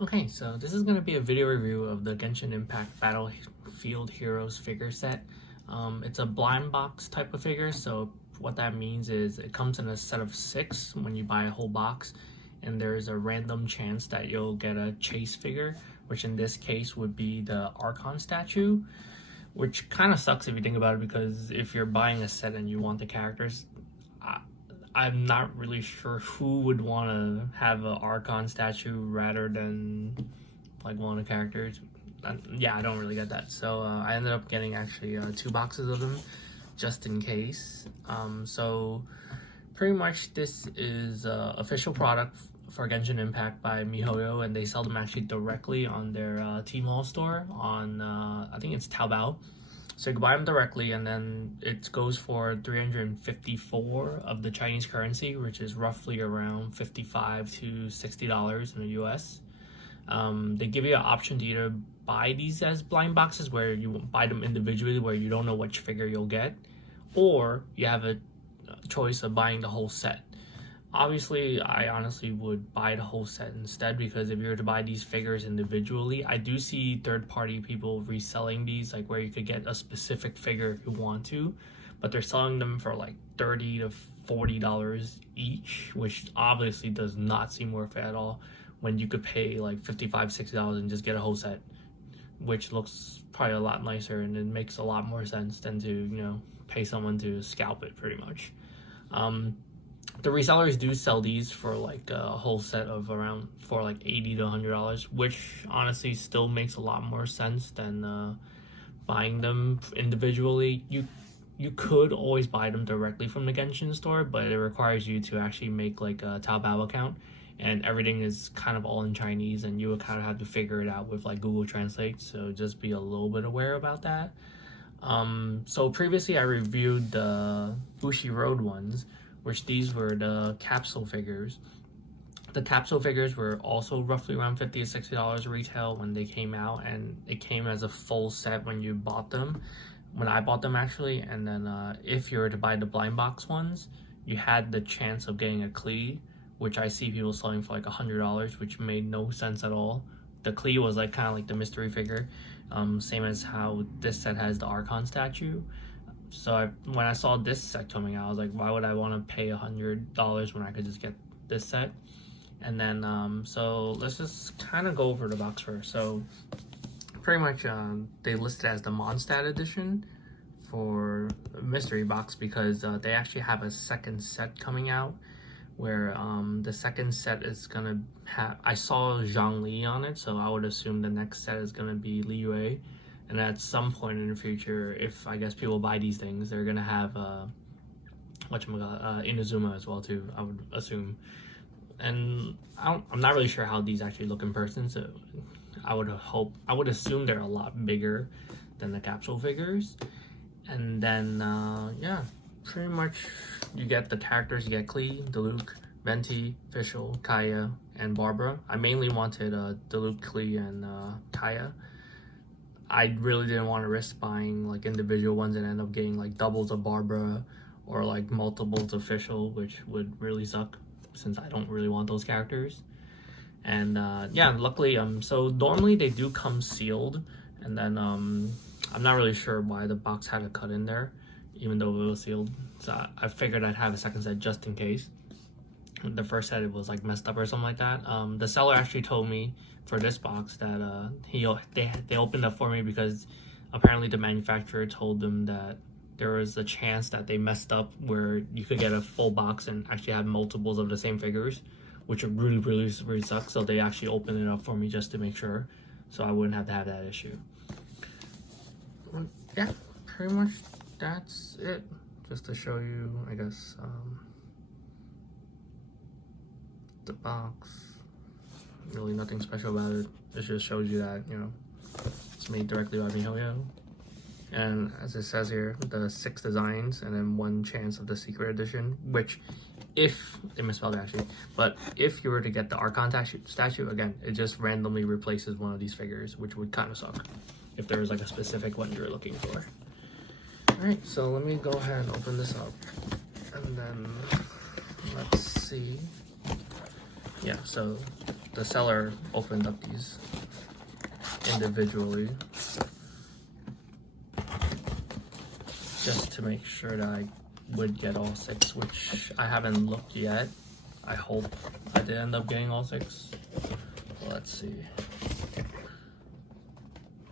Okay, so this is going to be a video review of the Genshin Impact Battlefield Heroes figure set. It's a blind box type of figure, so what that means is it comes in a set of 6 when you buy a whole box, and there's a random chance that you'll get a chase figure, which in this case would be the Archon statue, which kind of sucks if you think about it, because if you're buying a set and you want the characters, I'm not really sure who would want to have an Archon statue rather than like one of the characters. Yeah, I don't really get that. So I ended up getting actually 2 boxes of them just in case. So pretty much this is official product for Genshin Impact by Mihoyo, and they sell them actually directly on their Tmall store on I think it's Taobao. So you can buy them directly, and then it goes for 354 of the Chinese currency, which is roughly around $55 to $60 in the US. They give you an option to either buy these as blind boxes, where you buy them individually, where you don't know which figure you'll get, or you have a choice of buying the whole set. Obviously, I honestly would buy the whole set instead, because if you were to buy these figures individually, I do see third-party people reselling these, like where you could get a specific figure if you want to, but they're selling them for like $30 to $40 each, which obviously does not seem worth it at all, when you could pay like $55, $60 and just get a whole set, which looks probably a lot nicer, and it makes a lot more sense than to, pay someone to scalp it pretty much. The resellers do sell these for like a whole set of around for like $80 to $100, which honestly still makes a lot more sense than buying them individually. You could always buy them directly from the Genshin store, but it requires you to actually make like a Taobao account, and everything is kind of all in Chinese, and you would kind of have to figure it out with like Google Translate, so just be a little bit aware about that. So previously I reviewed the Bushi Road ones, which these were the capsule figures. The capsule figures were also roughly around $50 to $60 retail when they came out, and it came as a full set when you bought them, when I bought them actually. And then if you were to buy the blind box ones, you had the chance of getting a Klee, which I see people selling for like $100, which made no sense at all. The Klee was like kind of like the mystery figure, same as how this set has the Archon statue. So when I saw this set coming out, I was like, why would I want to pay $100 when I could just get this set? And then, so let's just kind of go over the box first. So pretty much they listed as the Mondstadt edition for mystery box, because they actually have a second set coming out, where the second set is gonna have, I saw Zhongli on it, so I would assume the next set is gonna be Liyue. And at some point in the future, if I guess people buy these things, they're gonna have Inazuma as well too, I would assume. And I'm not really sure how these actually look in person, so I would assume they're a lot bigger than the capsule figures. And then yeah, pretty much you get the characters. You get Klee, Diluc, Venti, Fischl, Kaya, and Barbara. I mainly wanted Diluc, Klee, and Kaya. I really didn't want to risk buying like individual ones and end up getting like doubles of Barbara or like multiples of Fischl, which would really suck, since I don't really want those characters. And yeah, luckily so normally they do come sealed, and then I'm not really sure why the box had a cut in there even though it was sealed, so I figured I'd have a second set just in case. The first set, it was like messed up or something like that. The seller actually told me for this box that they opened up for me because apparently the manufacturer told them that there was a chance that they messed up where you could get a full box and actually have multiples of the same figures, which would really suck. So they actually opened it up for me just to make sure, so I wouldn't have to have that issue. Yeah, pretty much that's it. Just to show you, I guess, the box. Really nothing special about it. It just shows you that, it's made directly by Mihoyo. And as it says here, the 6 designs and then 1 chance of the secret edition, which, if they misspelled it actually, but if you were to get the Archon statue, again, it just randomly replaces one of these figures, which would kind of suck if there was like a specific one you're looking for. Alright, so let me go ahead and open this up, and then let's see. Yeah, so the seller opened up these individually just to make sure that I would get all 6, which I haven't looked yet. I hope I did end up getting all 6. Let's see.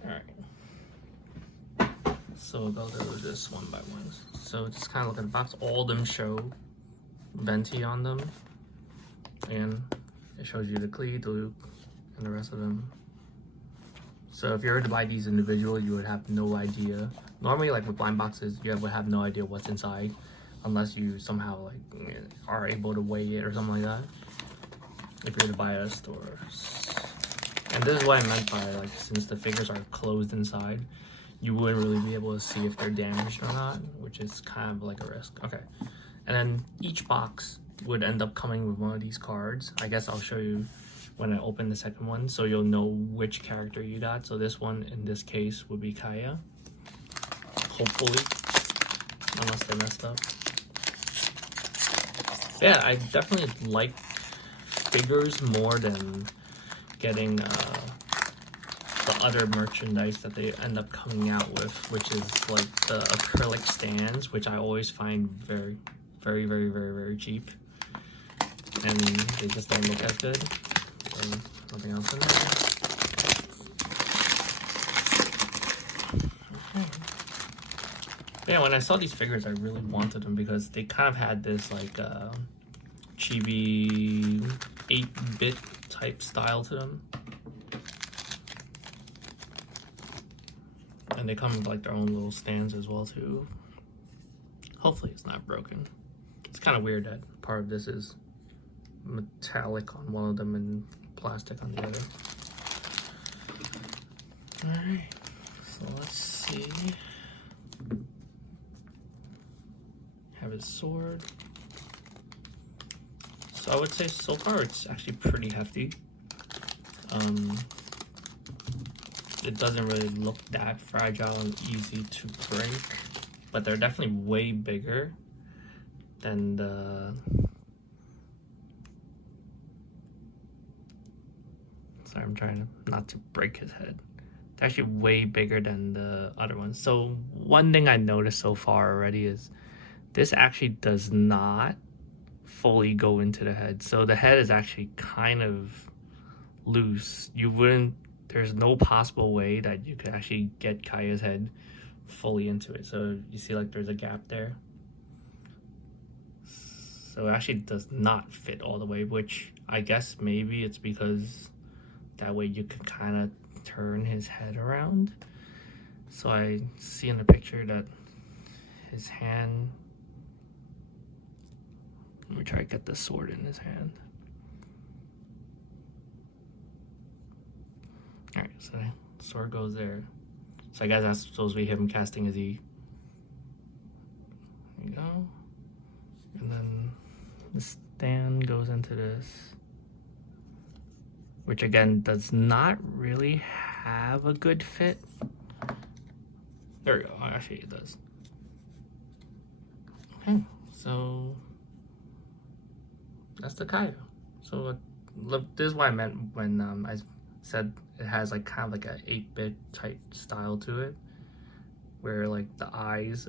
Alright. So we'll go through this one by one. So just kind of look at the box. All of them show Venti on them. And it shows you the Diluc, and the rest of them. So if you were to buy these individually, you would have no idea. Normally, like with blind boxes, you would have no idea what's inside unless you somehow like are able to weigh it or something like that. If you're to buy at a store. And this is what I meant by, like, since the figures are closed inside, you wouldn't really be able to see if they're damaged or not, which is kind of like a risk. Okay. And then each box would end up coming with one of these cards. I guess I'll show you when I open the second one so you'll know which character you got. So this one in this case would be Kaya. Hopefully. Unless they messed up. Yeah, I definitely like figures more than getting the other merchandise that they end up coming out with, which is like the acrylic stands, which I always find very, very, very, very, very cheap. And they just don't look as good. So nothing else in there. Okay. Yeah, when I saw these figures, I really wanted them because they kind of had this like chibi 8-bit type style to them. And they come with like their own little stands as well too. Hopefully it's not broken. It's kind of weird that part of this is metallic on one of them and plastic on the other. Alright, so let's see. Have his sword. So I would say so far it's actually pretty hefty. It doesn't really look that fragile and easy to break, but they're definitely way bigger than the... Sorry, I'm trying not to break his head. They're actually way bigger than the other ones. So one thing I noticed so far already is this actually does not fully go into the head. So the head is actually kind of loose. There's no possible way that you could actually get Kaya's head fully into it. So you see like there's a gap there. So it actually does not fit all the way, which I guess maybe it's because that way you can kind of turn his head around. So I see in the picture that his hand... Let me try to get the sword in his hand. Alright, so the sword goes there. So I guess that's supposed to be him casting his E. There you go. And then the stand goes into this, which again does not really have a good fit. There we go. Oh, actually it does. Okay, so that's the Kaya. So this is what I meant when I said it has like kind of like a 8-bit type style to it, where like the eyes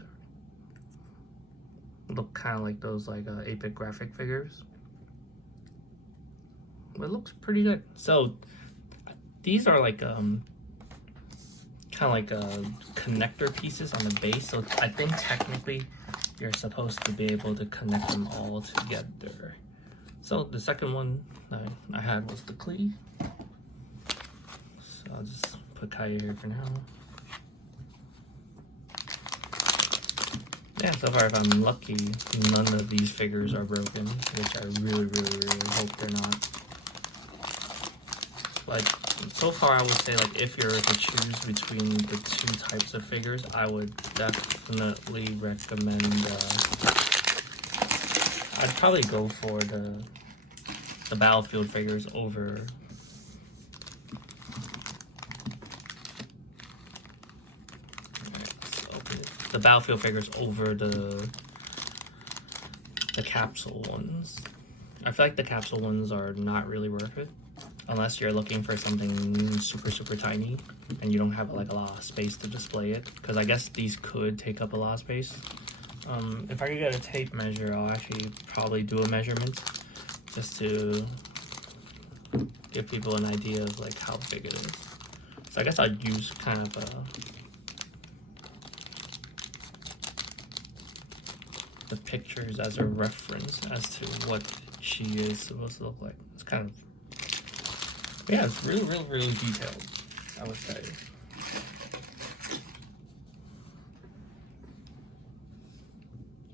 look kind of like those like 8-bit graphic figures. But it looks pretty good. So these are like kind of like connector pieces on the base. So I think technically you're supposed to be able to connect them all together. So the second one I had was the Klee. So I'll just put Kaya here for now. Yeah, so far if I'm lucky, none of these figures are broken, which I really, really, really hope they're not. Like, so far I would say like if you're to choose between the two types of figures, I would definitely recommend I'd probably go for the Battlefield figures over the Battlefield figures over the capsule ones. I feel like the capsule ones are not really worth it. unless you're looking for something super tiny and you don't have like a lot of space to display it, because I guess these could take up a lot of space. If I could get a tape measure, I'll actually probably do a measurement just to give people an idea of like how big it is. So I guess I'd use kind of the pictures as a reference as to what she is supposed to look like. It's kind of, yeah, it's really detailed, I would say.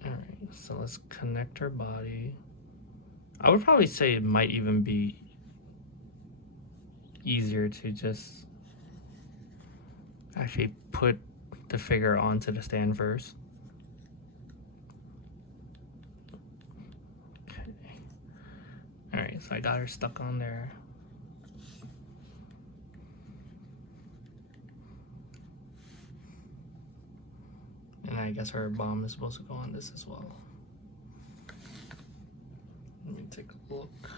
Alright, so let's connect her body. I would probably say it might even be easier to just actually put the figure onto the stand first. Okay. Alright, so I got her stuck on there. And I guess her bomb is supposed to go on this as well. Let me take a look.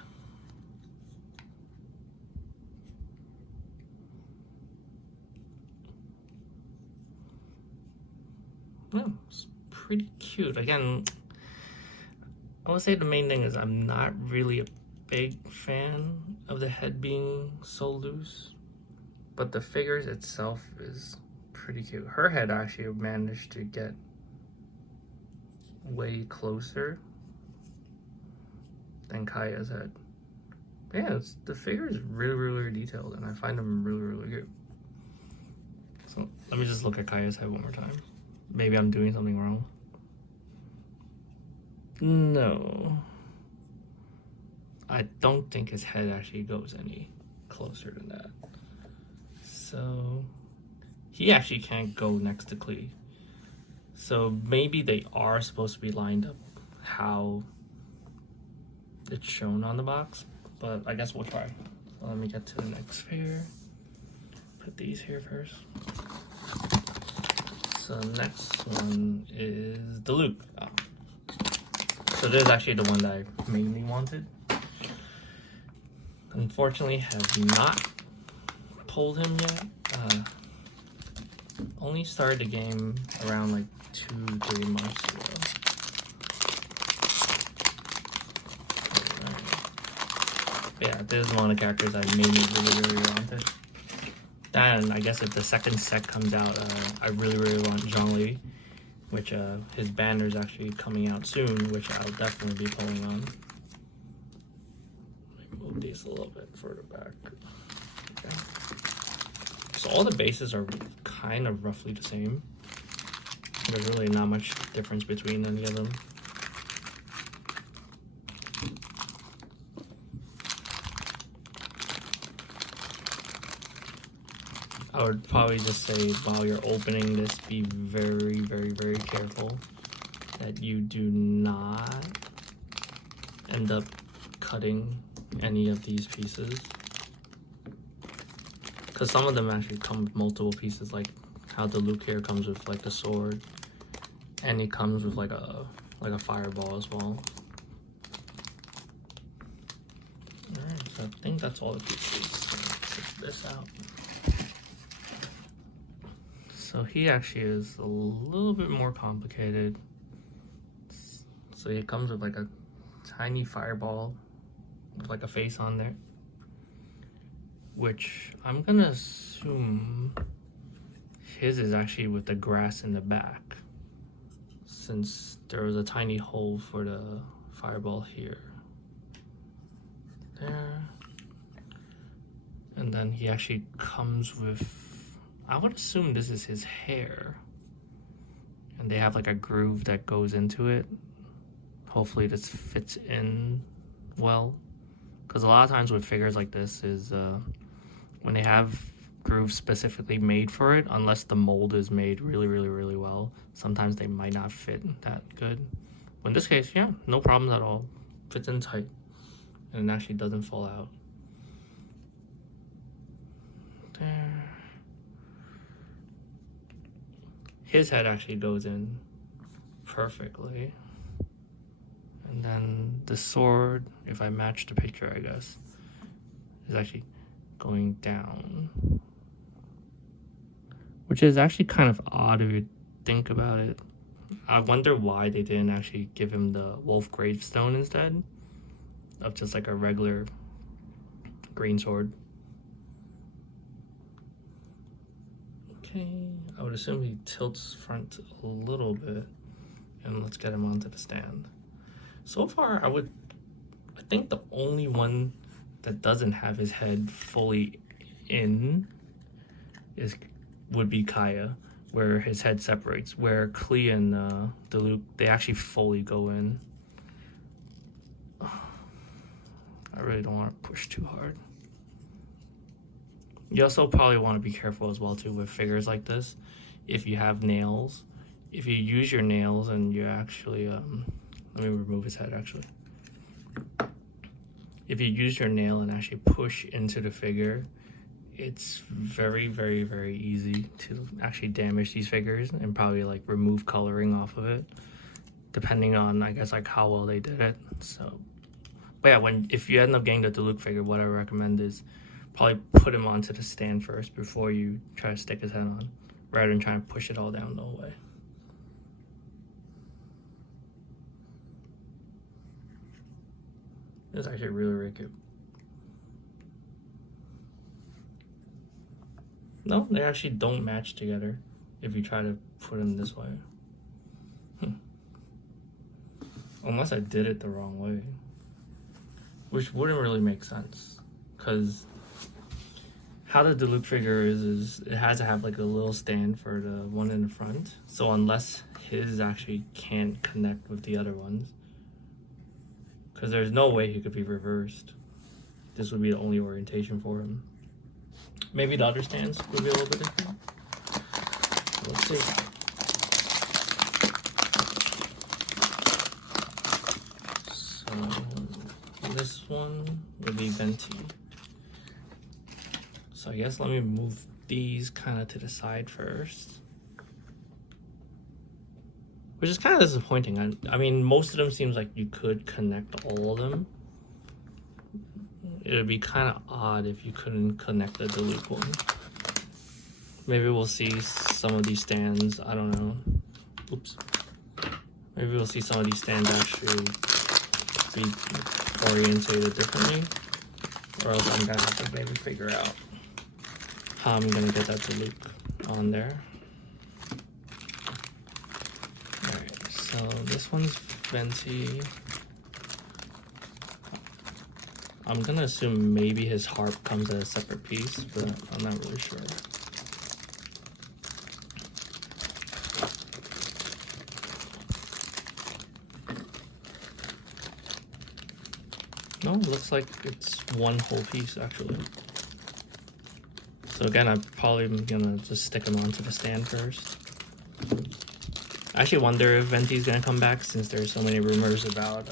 Oh, it's pretty cute. Again, I would say the main thing is I'm not really a big fan of the head being so loose, but the figures itself is pretty cute. Her head actually managed to get way closer than Kaya's head. Yeah, the figure is really detailed, and I find them really good. So let me just look at Kaya's head one more time. Maybe I'm doing something wrong. No, I don't think his head actually goes any closer than that. So he actually can't go next to Klee. So maybe they are supposed to be lined up how it's shown on the box, but I guess we'll try. So let me get to the next figure. Put these here first. So next one is Diluc. So this is actually the one that I mainly wanted. Unfortunately, have not pulled him yet. Only started the game around like 2-3 months ago. Yeah, this is one of the characters I mainly really wanted. And I guess if the second set comes out, I really want Zhongli, which his banner is actually coming out soon, which I'll definitely be pulling on. Let me move these a little bit further back. Okay. So all the bases are kind of roughly the same. There's really not much difference between any of them. I would probably just say while you're opening this, be very careful that you do not end up cutting any of these pieces, because some of them actually come with multiple pieces, like how the Diluc here comes with like the sword, and it comes with like a fireball as well. Alright, so I think that's all the pieces. Let's take this out. So he actually is a little bit more complicated. So it comes with like a tiny fireball with like a face on there, which I'm gonna assume his is actually with the grass in the back, since there was a tiny hole for the fireball here. There. And then he actually comes with, I would assume this is his hair, and they have like a groove that goes into it. Hopefully this fits in well, because a lot of times with figures like this is when they have grooves specifically made for it, unless the mold is made really well, sometimes they might not fit that good. But in this case, yeah, no problems at all. Fits in tight, and it actually doesn't fall out. There. His head actually goes in perfectly. And then the sword, if I match the picture, I guess, is actually going down, which is actually kind of odd if you think about it. I wonder why they didn't actually give him the wolf gravestone instead of just like a regular green sword. Okay, I would assume he tilts front a little bit, and let's get him onto the stand. So far, I think the only one that doesn't have his head fully in would be Kaya, where his head separates. Where Klee and Diluc, they actually fully go in. I really don't want to push too hard. You also probably want to be careful as well too with figures like this. If you have nails, if you use your nails and you actually let me remove his head actually. If you use your nail and actually push into the figure, it's very, very, very easy to actually damage these figures and probably like remove coloring off of it, depending on, I guess, like how well they did it. So, but yeah, if you end up getting the Diluc figure, what I recommend is probably put him onto the stand first before you try to stick his head on, rather than trying to push it all down the whole way. It's actually really, really cute. No, they actually don't match together if you try to put them this way. Unless I did it the wrong way. Which wouldn't really make sense. Because how the Diluc figure is it has to have like a little stand for the one in the front. So unless his actually can't connect with the other ones, because there's no way he could be reversed. This would be the only orientation for him. Maybe the other stands would be a little bit different. Let's see. So this one would be Venti. So I guess let me move these kind of to the side first. Which is kind of disappointing. I mean, most of them seems like you could connect all of them. It would be kind of odd if you couldn't connect the Diluc one. Maybe we'll see some of these stands, I don't know. Oops. Maybe we'll see some of these stands actually be orientated differently. Or else I'm gonna have to maybe figure out how I'm gonna get that Diluc on there. Alright, so this one's Venti. I'm gonna assume maybe his harp comes as a separate piece, but I'm not really sure. No, looks like it's one whole piece actually. So again, I'm probably gonna just stick him onto the stand first. I actually wonder if Venti's gonna come back since there's so many rumors about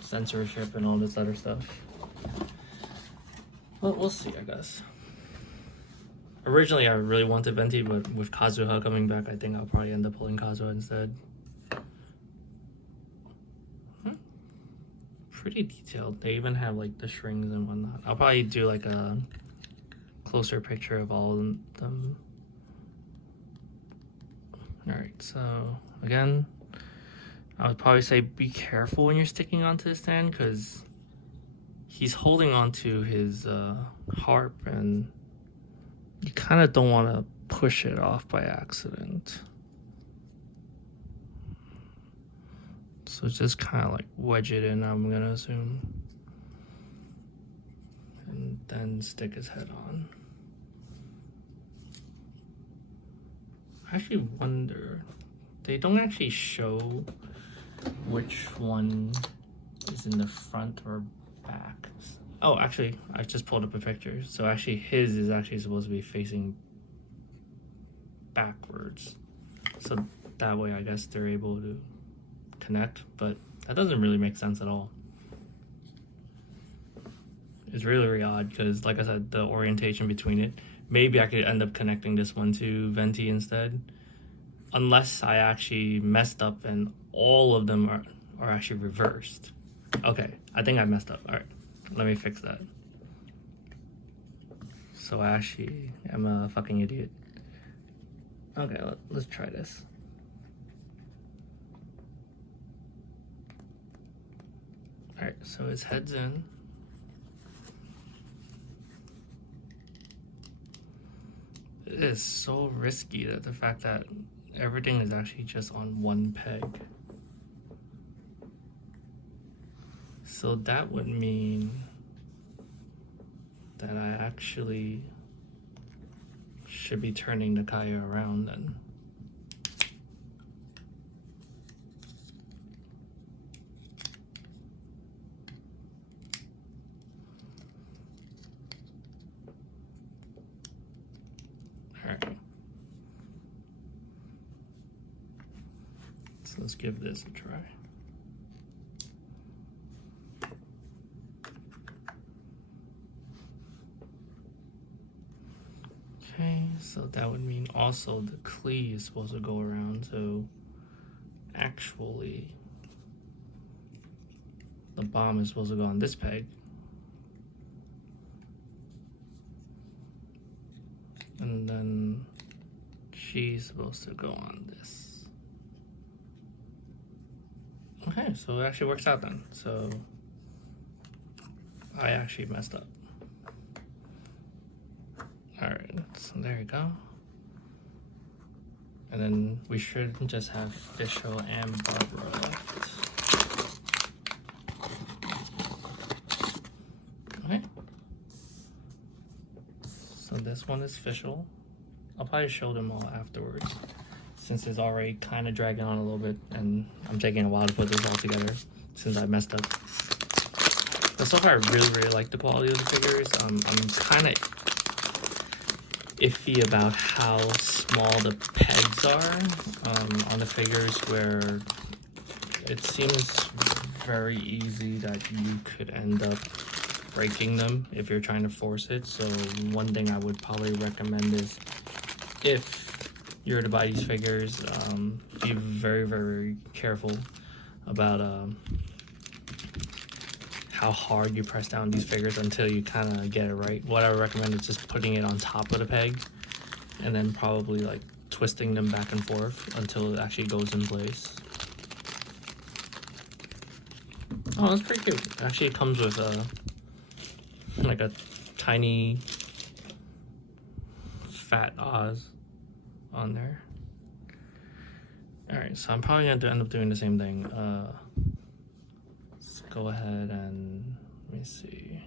censorship and all this other stuff. Well, we'll see, I guess. Originally, I really wanted Venti, but with Kazuha coming back, I think I'll probably end up pulling Kazuha instead. Pretty detailed. They even have like the strings and whatnot. I'll probably do like a closer picture of all of them. Alright, so again, I would probably say be careful when you're sticking onto the stand because he's holding onto his harp and you kind of don't want to push it off by accident. So just kind of like wedge it in, I'm gonna assume. And then stick his head on. I actually wonder, they don't actually show which one is in the front or back. Oh, actually, I just pulled up a picture. So actually his is actually supposed to be facing backwards. So that way I guess they're able to connect, but that doesn't really make sense at all. It's really, really odd because, like I said, the orientation between it, maybe I could end up connecting this one to Venti instead, unless I actually messed up and all of them are actually reversed. Okay, I think I messed up. All right, let me fix that. So I actually am a fucking idiot. Okay, let's try this. Alright, so his head's in. It is so risky that the fact that everything is actually just on one peg. So that would mean that I actually should be turning the Kaya around then. Alright. So let's give this a try. Okay, so that would mean also the clee is supposed to go around, so actually the bomb is supposed to go on this peg. And then she's supposed to go on this. Okay, so it actually works out then. So I actually messed up. Alright, so there you go. And then we should just have Fischl and Barbara left. Okay. So this one is Fischl. I'll probably show them all afterwards, since it's already kind of dragging on a little bit and I'm taking a while to put this all together since I messed up. But so far I really like the quality of the figures. I'm kind of iffy about how small the pegs are on the figures, where it seems very easy that you could end up breaking them if you're trying to force it. So one thing I would probably recommend is, if you're to buy these figures, be very careful about how hard you press down these figures until you kind of get it right. What I would recommend is just putting it on top of the peg and then probably like twisting them back and forth until it actually goes in place. Oh, that's pretty cute. It actually comes with like a tiny fat Oz on there. Alright, so I'm probably going to end up doing the same thing. Let's go ahead and, let me see.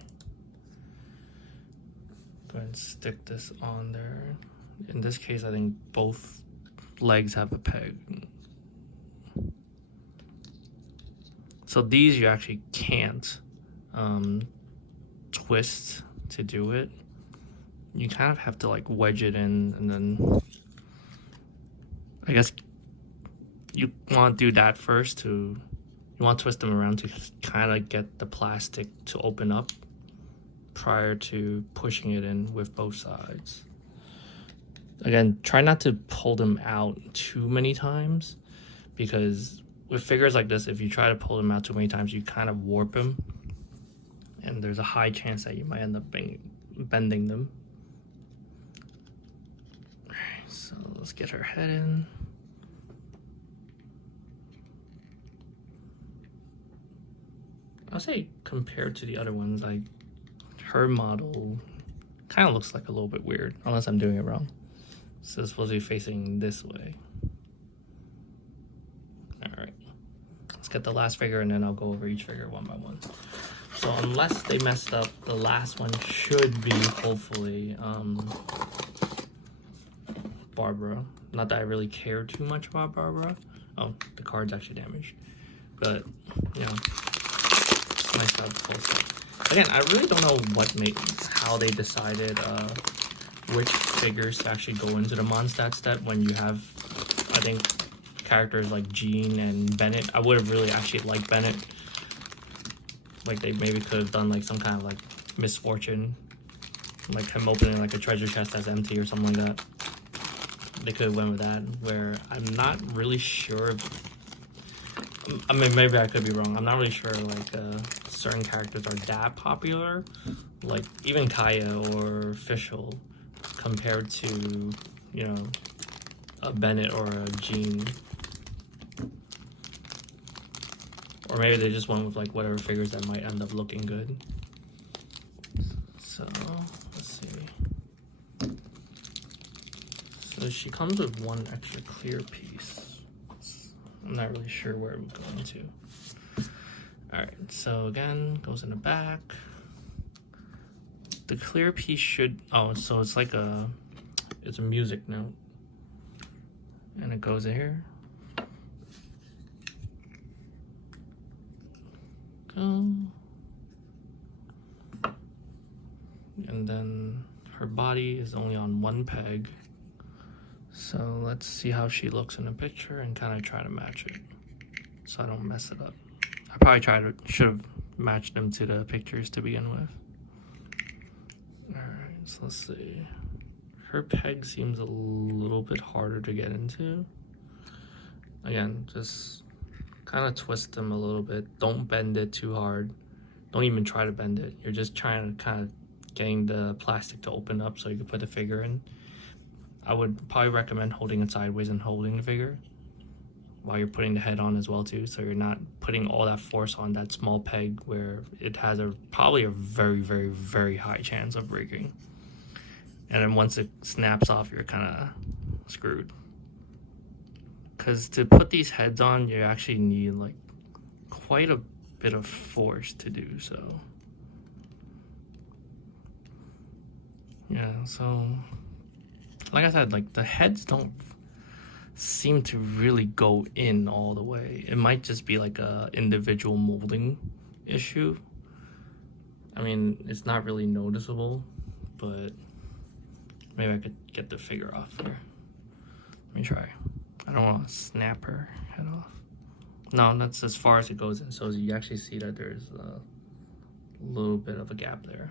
Go ahead and stick this on there. In this case, I think both legs have a peg. So these you actually can't twist to do it. You kind of have to like wedge it in, and then I guess you want to do that first. You want to twist them around to kind of get the plastic to open up prior to pushing it in with both sides. Again, try not to pull them out too many times, because with figures like this, if you try to pull them out too many times, you kind of warp them, and there's a high chance that you might end up bending them. Alright, so let's get her head in. I'll say compared to the other ones, like, her model kind of looks like a little bit weird, unless I'm doing it wrong. So it's supposed to be facing this way. Alright, let's get the last figure and then I'll go over each figure one by one. So unless they messed up, the last one should be, hopefully, Barbara. Not that I really care too much about Barbara. Oh, the card's actually damaged. But, you know, it's nice to have close up. Again, I really don't know how they decided which figures to actually go into the Mondstadt step when you have, I think, characters like Jean and Bennett. I would have really actually liked Bennett. Like, they maybe could have done like some kind of like misfortune, like him opening like a treasure chest that's empty or something like that. They could have went with that, where I'm not really sure. I mean, maybe I could be wrong. I'm not really sure like certain characters are that popular, like even Kaya or Fischl, compared to, you know, a Bennett or a Jean. Or maybe they just went with like whatever figures that might end up looking good. So let's see. So she comes with one extra clear piece. I'm not really sure where it would go into. Alright, so again, goes in the back. The clear piece should, oh, so it's like it's a music note. And it goes here. Go. And then her body is only on one peg. So let's see how she looks in the picture and kind of try to match it so I don't mess it up. I probably should have matched them to the pictures to begin with. Alright, so let's see. Her peg seems a little bit harder to get into. Again, just kind of twist them a little bit. Don't bend it too hard. Don't even try to bend it. You're just trying to kind of getting the plastic to open up so you can put the figure in. I would probably recommend holding it sideways and holding the figure while you're putting the head on as well too, so you're not putting all that force on that small peg where it has probably a very, very, very high chance of breaking. And then once it snaps off, you're kind of screwed. Because to put these heads on, you actually need like quite a bit of force to do so. Yeah, so like I said, like the heads don't seem to really go in all the way. It might just be like a individual molding issue. I mean, it's not really noticeable, but maybe I could get the figure off there. Let me try. I don't want to snap her head off. No, that's as far as it goes in. So you actually see that there's a little bit of a gap there.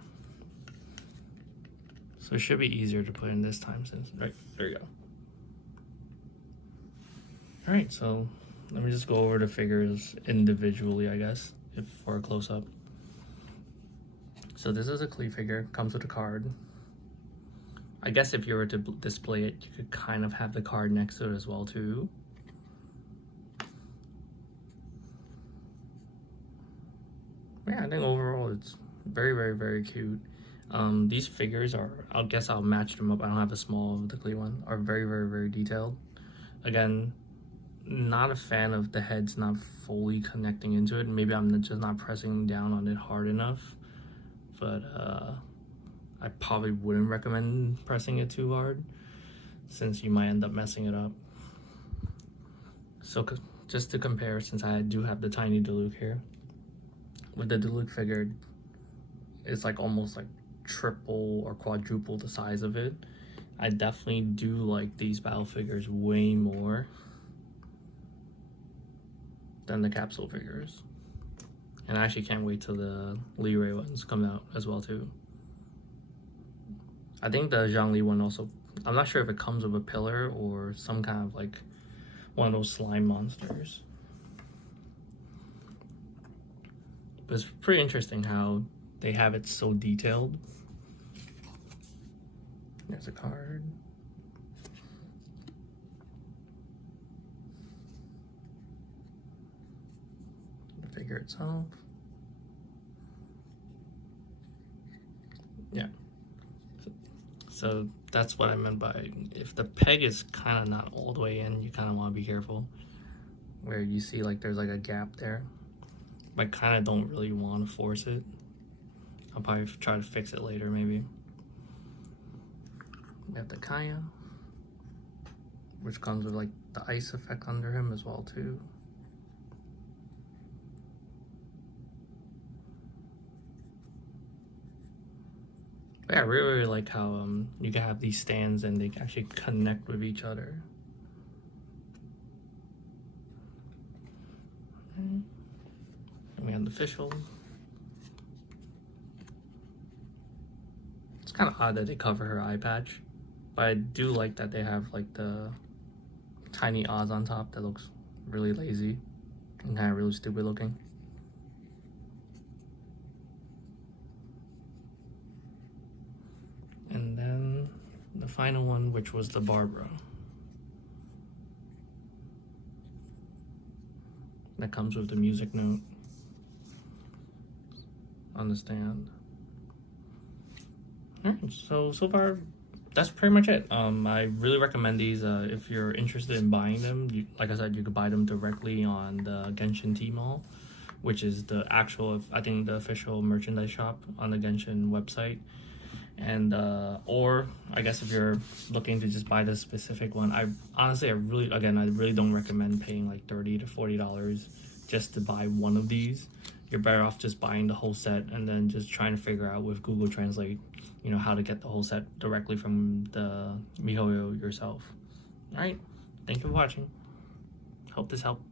So it should be easier to put in this time since, right, there you go. All right, so let me just go over the figures individually, I guess, for a close-up. So this is a Klee figure, comes with a card. I guess if you were to display it, you could kind of have the card next to it as well too. Yeah, I think overall it's very, very, very cute. These figures are, I guess I'll match them up. I don't have a small of the Klee one, are very, very, very detailed. Again, not a fan of the heads not fully connecting into it. Maybe I'm just not pressing down on it hard enough, but I probably wouldn't recommend pressing it too hard since you might end up messing it up. So just to compare, since I do have the tiny Diluc here, with the Diluc figure, it's like almost like triple or quadruple the size of it. I definitely do like these battle figures way more than the capsule figures. And I actually can't wait till the Youre ones come out as well too. I think the Zhongli one also, I'm not sure if it comes with a pillar or some kind of like one of those slime monsters. But it's pretty interesting how they have it so detailed. There's a card. The figure itself. Yeah. So that's what I meant by, if the peg is kind of not all the way in, you kind of want to be careful. Where you see like there's like a gap there. But I kind of don't really want to force it. I'll probably try to fix it later maybe. We have the Kaya, which comes with like the ice effect under him as well too. But yeah, I really, really like how you can have these stands and they actually connect with each other. And we have the Fischl. It's kind of odd that they cover her eye patch, but I do like that they have like the tiny Oz on top that looks really lazy and kind of really stupid looking. final one, which was the Barbara. That comes with the music note on the stand. Alright, so far that's pretty much it. I really recommend these if you're interested in buying them. Like I said, you could buy them directly on the Genshin Tmall, which is the actual, I think, the official merchandise shop on the Genshin website. And or I guess if you're looking to just buy this specific one, I really don't recommend paying like $30 to $40 just to buy one of these. You're better off just buying the whole set and then just trying to figure out with Google Translate, you know, how to get the whole set directly from the Mihoyo yourself. All right, thank you for watching. Hope this helped.